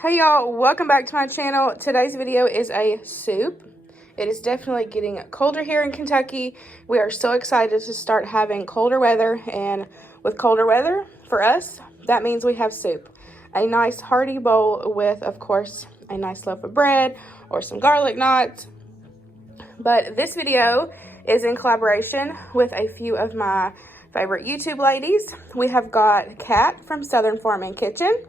Hey y'all, welcome back to my channel. Today's video is a soup. It is definitely getting colder here in Kentucky. We are so excited to start having colder weather, and with colder weather, for us, that means we have soup. A nice hearty bowl with, of course, a nice loaf of bread or some garlic knots. But this video is in collaboration with a few of my favorite YouTube ladies. We have got Kat from Southern Farm and Kitchen.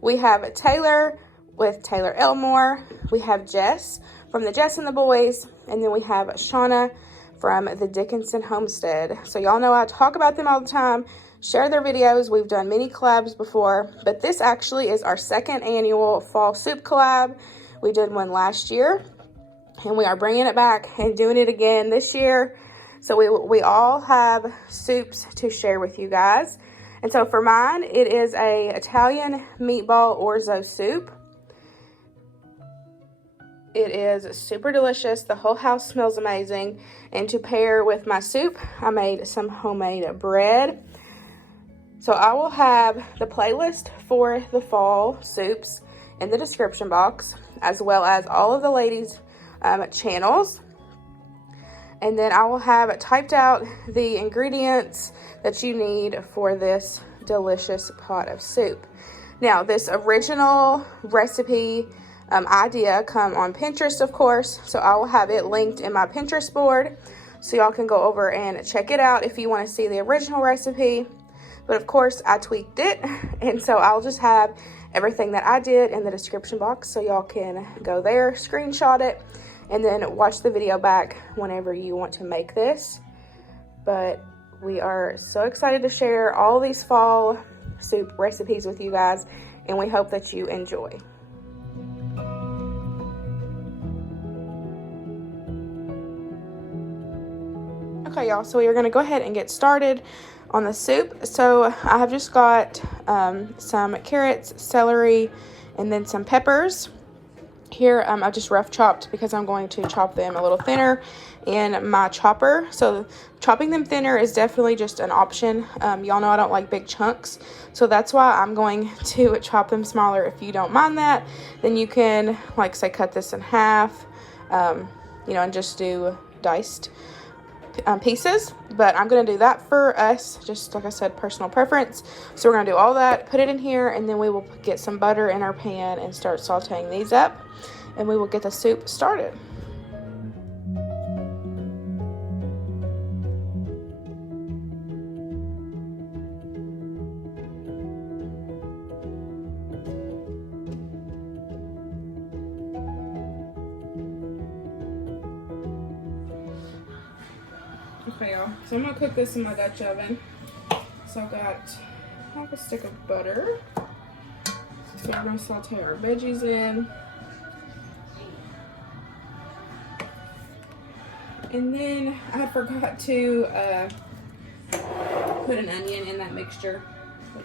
We have Taylor with Taylor Elmore. We have Jess from the Jess and the Boys. And then we have Shauna from the Dickinson Homestead. So y'all know I talk about them all the time, share their videos. We've done many collabs before, but this actually is our second annual fall soup collab. We did one last year, and we are bringing it back and doing it again this year. So we all have soups to share with you guys. And so for mine, it is a Italian meatball orzo soup. It is super delicious. The whole house smells amazing. And to pair with my soup, I made some homemade bread. So I will have the playlist for the fall soups in the description box, as well as all of the ladies' channels. And then I will have typed out the ingredients that you need for this delicious pot of soup. Now, this original recipe idea come on Pinterest, of course, so I will have it linked in my Pinterest board, so y'all can go over and check it out if you want to see the original recipe. But of course, I tweaked it, and so I'll just have everything that I did in the description box, so y'all can go there, screenshot it, and then watch the video back whenever you want to make this. But we are so excited to share all these fall soup recipes with you guys, and we hope that you enjoy. Okay, y'all, so we are going to go ahead and get started on the soup. So I have just got some carrots, celery, and then some peppers. Here, I've just rough chopped because I'm going to chop them a little thinner in my chopper. So chopping them thinner is definitely just an option. Y'all know I don't like big chunks, so that's why I'm going to chop them smaller. If you don't mind that, then you can, like, say, cut this in half, you know, and just do diced pieces. But I'm going to do that for us, just like I said, personal preference. So we're going to do all that, put it in here, and then we will get some butter in our pan and start sauteing these up, and we will get the soup started. Okay, y'all, so I'm gonna cook this in my Dutch oven. So I've got half a stick of butter. So we're gonna saute our veggies in. And then I forgot to put an onion in that mixture.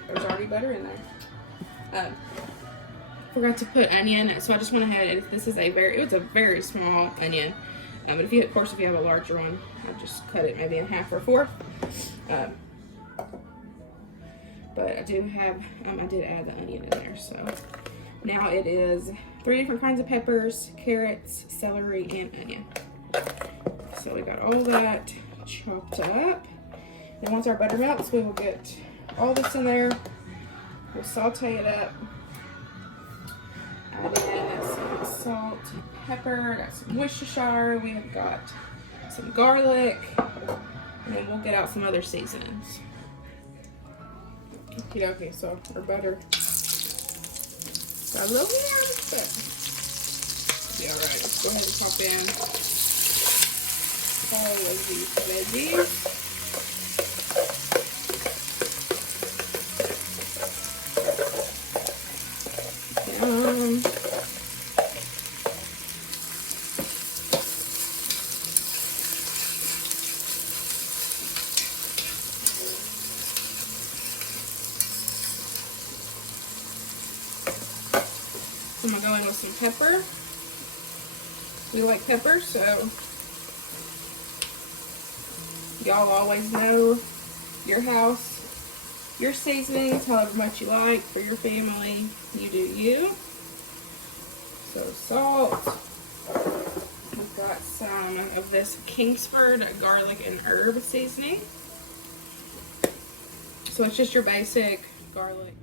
There's already butter in there. Forgot to put onion, so I just went ahead, and this is it's a very small onion. But if you have a larger one, I just cut it maybe in half or a fourth. But I did add the onion in there. So now it is 3 different kinds of peppers, carrots, celery, and onion. So we got all that chopped up. And once our butter melts, we will get all this in there. We'll saute it up. Add in some salt, pepper, got some Worcestershire, we have got some garlic, and then we'll get out some other seasonings. Okay, so our butter got a little warm, but be alright. Let's go ahead and pop in all of these veggies. I'm gonna go in with some pepper. We like pepper, so y'all always know your house your seasonings however much you like for your family. You do you. So salt. We've got some of this Kingsford garlic and herb seasoning. So it's just your basic garlic.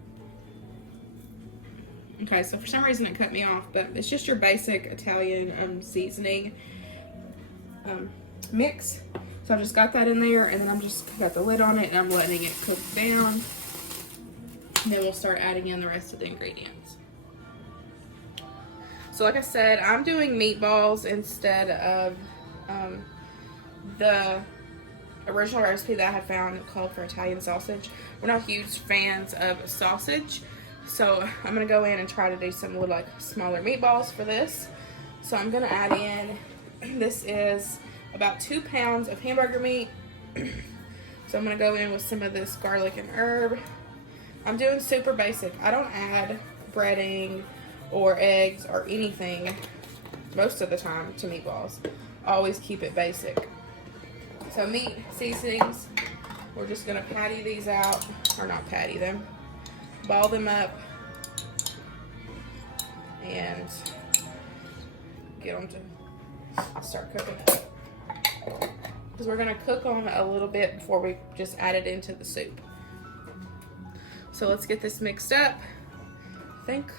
Okay, so for some reason it cut me off, but it's just your basic Italian seasoning mix. So I've just got that in there, and then I'm just got the lid on it, and I'm letting it cook down. And then we'll start adding in the rest of the ingredients. So like I said, I'm doing meatballs instead of the original recipe that I had found called for Italian sausage. We're not huge fans of sausage, so I'm gonna go in and try to do some little like smaller meatballs for this. So I'm gonna add in, this is about 2 pounds of hamburger meat. So I'm gonna go in with some of this garlic and herb. I'm doing super basic. I don't add breading or eggs or anything most of the time to meatballs. I always keep it basic. So meat seasonings, we're just gonna patty these out, or not patty them, ball them up and get them to start cooking up. Because we're gonna cook them a little bit before we just add it into the soup. So let's get this mixed up. I think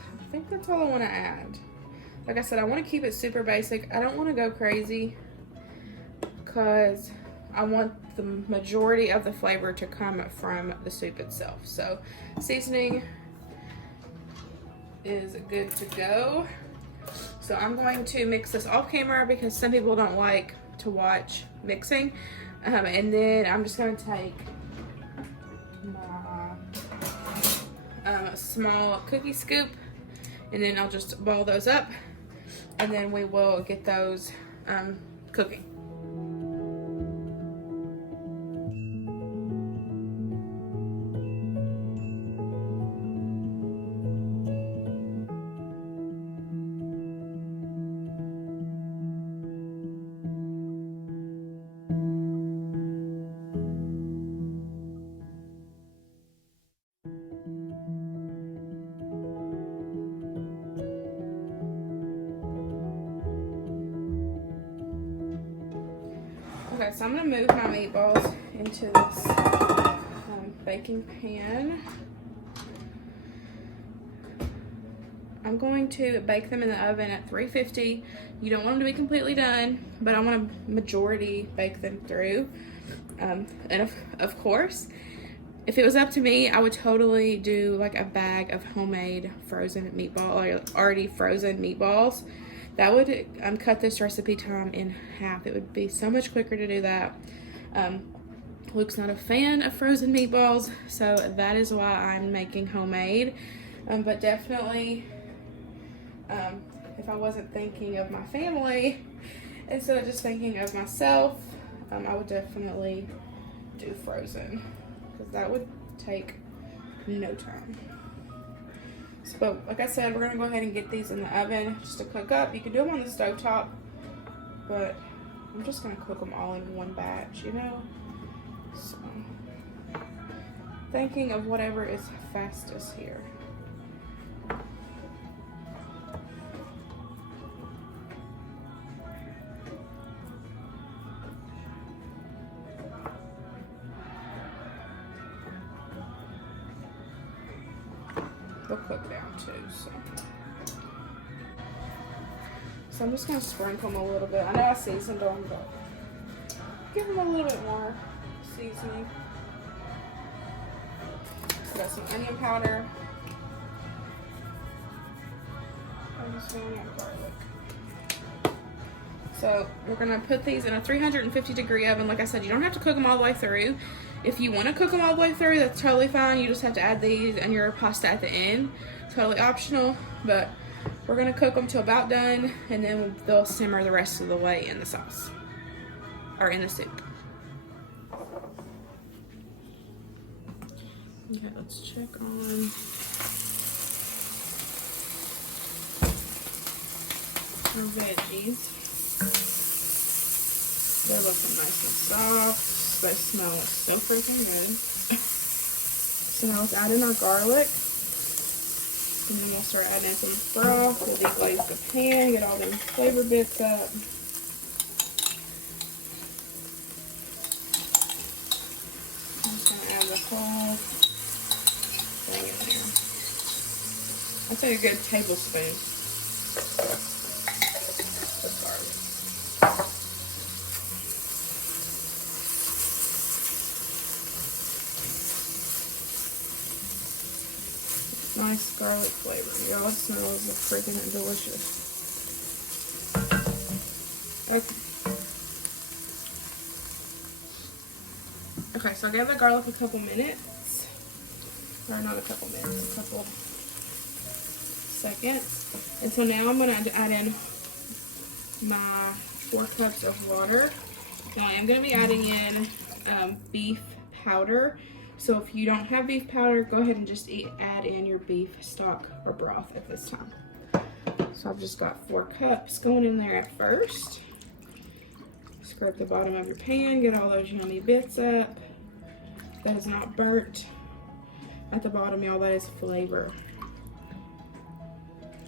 that's all I wanna add. Like I said, I wanna keep it super basic. I don't wanna go crazy because I want the majority of the flavor to come from the soup itself. So seasoning is good to go. So I'm going to mix this off camera because some people don't like to watch mixing. And then I'm just going to take my small cookie scoop, and then I'll just ball those up, and then we will get those cooking. Okay, so I'm gonna move my meatballs into this baking pan. I'm going to bake them in the oven at 350. You don't want them to be completely done, but I want to majority bake them through. And of course, if it was up to me, I would totally do like a bag of homemade frozen meatball, or already frozen meatballs. That would cut this recipe time in half. It would be so much quicker to do that. Luke's not a fan of frozen meatballs, so that is why I'm making homemade. But definitely, if I wasn't thinking of my family instead of just thinking of myself, I would definitely do frozen, because that would take no time. So, like I said, we're going to go ahead and get these in the oven just to cook up. You can do them on the stovetop, but I'm just going to cook them all in one batch, you know? So, thinking of whatever is fastest here. They'll cook down too, so I'm just gonna sprinkle them a little bit. I know I seasoned them, but give them a little bit more seasoning. Got some onion powder. I'm just gonna add garlic. So we're gonna put these in a 350-degree oven. Like I said, you don't have to cook them all the way through. If you want to cook them all the way through, that's totally fine. You just have to add these and your pasta at the end. Totally optional, but we're gonna cook them till about done, and then they'll simmer the rest of the way in the sauce, or in the soup. Okay, let's check on our veggies. They're looking nice and soft. They smell so freaking good. So now let's add in our garlic. And then we'll start adding in some broth. We'll deglaze the pan, get all them flavor bits up. I'm just gonna add the whole thing in there. I'll take a good tablespoon of garlic. Nice garlic flavor. Y'all, it smells freaking delicious. Okay. Okay, so I gave the garlic a couple minutes. Or not a couple minutes, a couple seconds. And so now I'm going to add in my 4 cups of water. Now I am going to be adding in beef powder. So if you don't have beef powder, go ahead and just add in your beef stock or broth at this time. So I've just got 4 cups going in there at first. Scrape the bottom of your pan, get all those yummy bits up. That is not burnt at the bottom, y'all. That is flavor.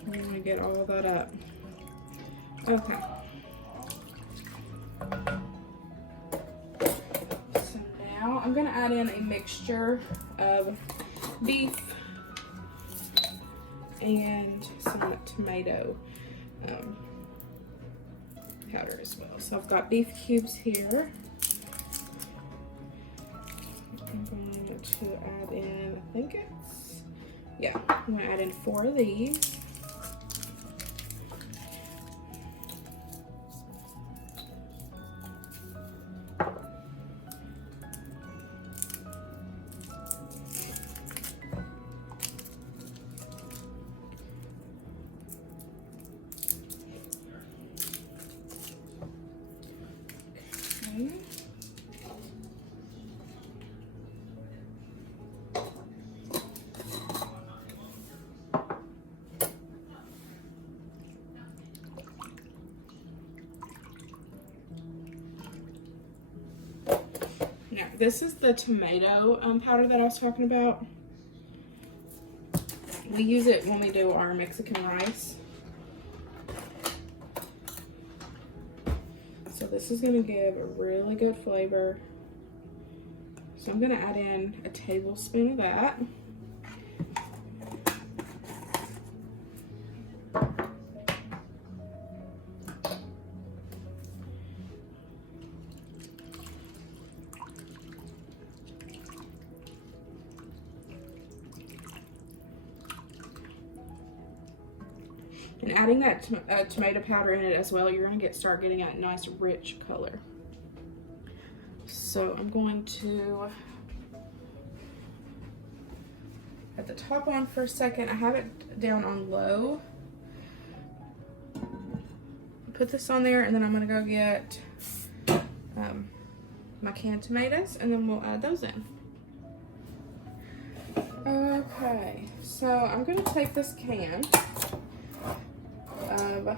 I'm gonna get all that up. Okay. So now I'm gonna add in a mixture of beef and some tomato powder as well. So I've got beef cubes here. I'm going to add in, I think it's, yeah, I'm going to add in 4 of these. Now, this is the tomato powder that I was talking about. We use it when we do our Mexican rice. So this is going to give a really good flavor. So I'm going to add in a tablespoon of that. And adding that tomato powder in it as well, you're going to start getting a nice rich color. So I'm going to at the top on for a second. I have it down on low. Put this on there, and then I'm going to go get my canned tomatoes, and then we'll add those in. Okay, so I'm going to take this can of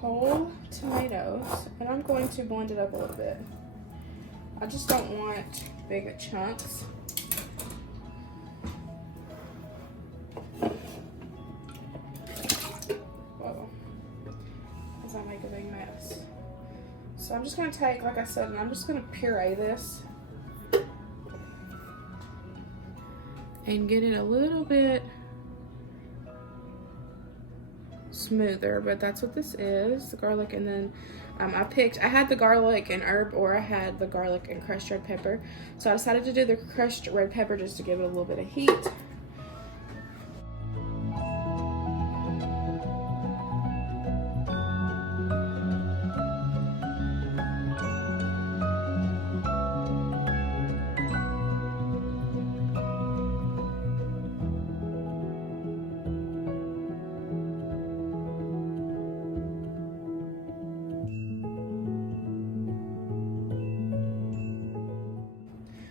whole tomatoes, and I'm going to blend it up a little bit. I just don't want big chunks. Whoa, because I make a big mess. So I'm just going to take, like I said, and I'm just going to puree this and get it a little bit smoother, but that's what this is, the garlic. And then I had the garlic and herb, or I had the garlic and crushed red pepper, so I decided to do the crushed red pepper just to give it a little bit of heat.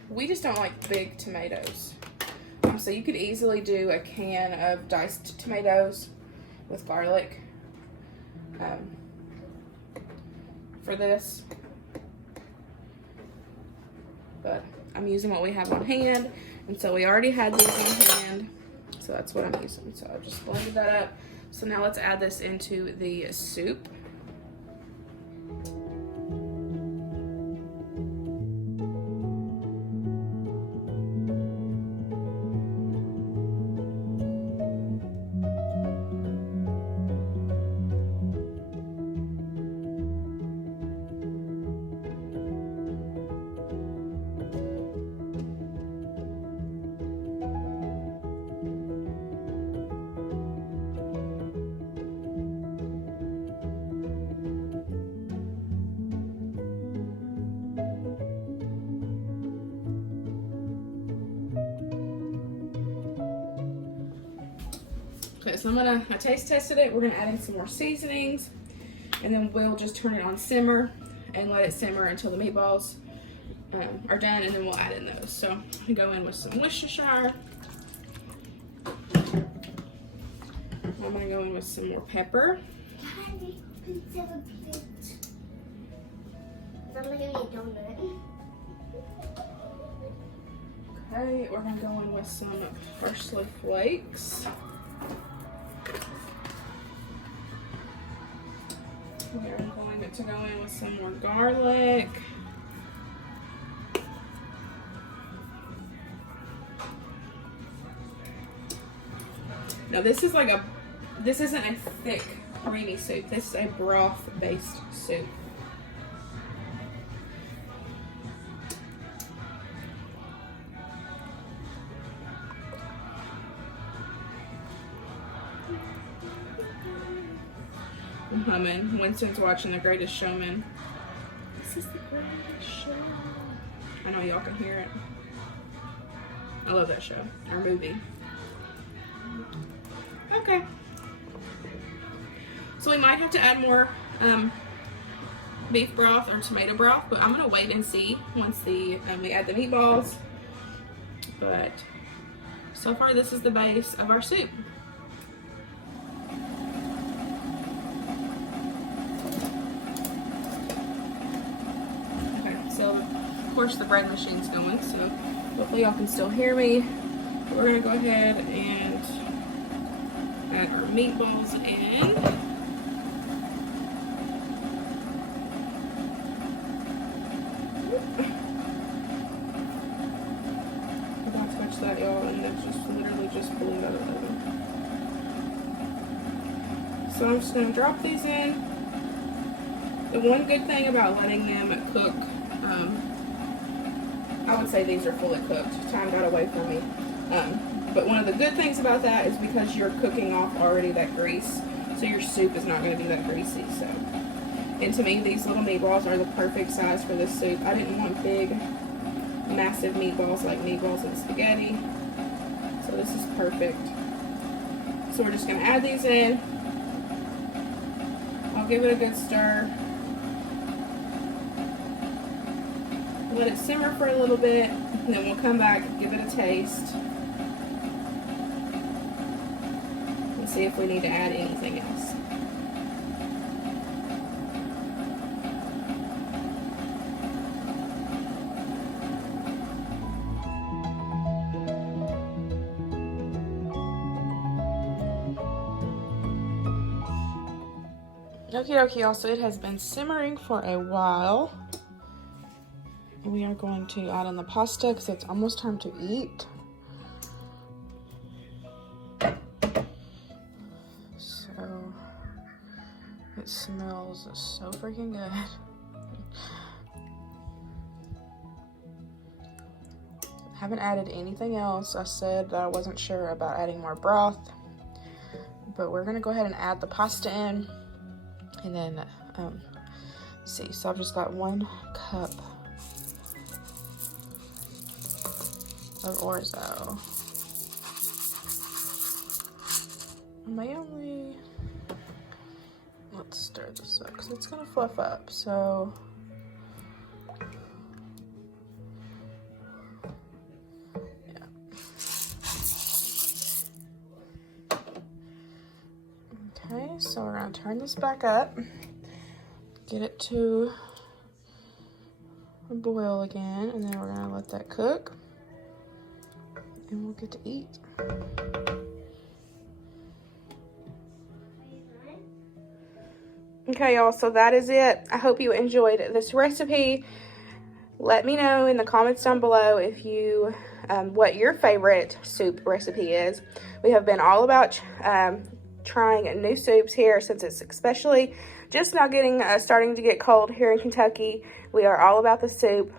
We just don't like big tomatoes. So you could easily do a can of diced tomatoes with garlic for this. But I'm using what we have on hand. And so we already had these on hand. So that's what I'm using. So I just blended that up. So now let's add this into the soup. Okay, so I taste tested it. We're gonna add in some more seasonings, and then we'll just turn it on simmer and let it simmer until the meatballs are done, and then we'll add in those. So I'm gonna go in with some Worcestershire. I'm gonna go in with some more pepper. Okay, we're gonna go in with some parsley flakes. We're going to go in with some more garlic. Now this isn't a thick, creamy soup. This is a broth-based soup. I'm humming. Winston's watching The Greatest Showman. This is the greatest show. I know y'all can hear it. I love that show, or movie. Okay. So we might have to add more beef broth or tomato broth, but I'm gonna wait and see once we add the meatballs. But so far, this is the base of our soup. So, of course, the bread machine's going, so hopefully y'all can still hear me. We're gonna go ahead and add our meatballs in. Don't touch that, y'all, and that's just literally just pulling out of the oven. So I'm just gonna drop these in. The one good thing about letting them cook, I would say these are fully cooked. Time got away from me. But one of the good things about that is because you're cooking off already that grease, so your soup is not going to be that greasy. So, and to me, these little meatballs are the perfect size for this soup. I didn't want big, massive meatballs like meatballs and spaghetti. So this is perfect. So we're just going to add these in. I'll give it a good stir. Let it simmer for a little bit, and then we'll come back, give it a taste, and see if we need to add anything else. Okie dokie, y'all, so it has been simmering for a while. We are going to add in the pasta because it's almost time to eat. So it smells so freaking good. Haven't added anything else. I said that I wasn't sure about adding more broth, but we're gonna go ahead and add the pasta in, and then see. So I've just got 1 cup of orzo. Let's stir this up because it's gonna fluff up. So yeah. Okay, so we're gonna turn this back up, get it to boil again, and then we're gonna let that cook, and we'll get to eat. Okay, y'all, so that is it. I hope you enjoyed this recipe. Let me know in the comments down below if you, what your favorite soup recipe is. We have been all about trying new soups here, since it's especially just now starting to get cold here in Kentucky. We are all about the soup.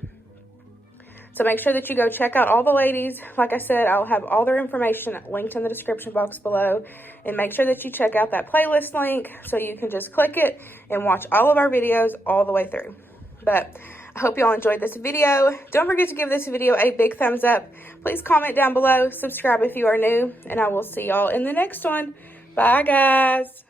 So make sure that you go check out all the ladies. Like I said, I'll have all their information linked in the description box below. And make sure that you check out that playlist link so you can just click it and watch all of our videos all the way through. But I hope y'all enjoyed this video. Don't forget to give this video a big thumbs up. Please comment down below, subscribe if you are new, and I will see y'all in the next one. Bye, guys.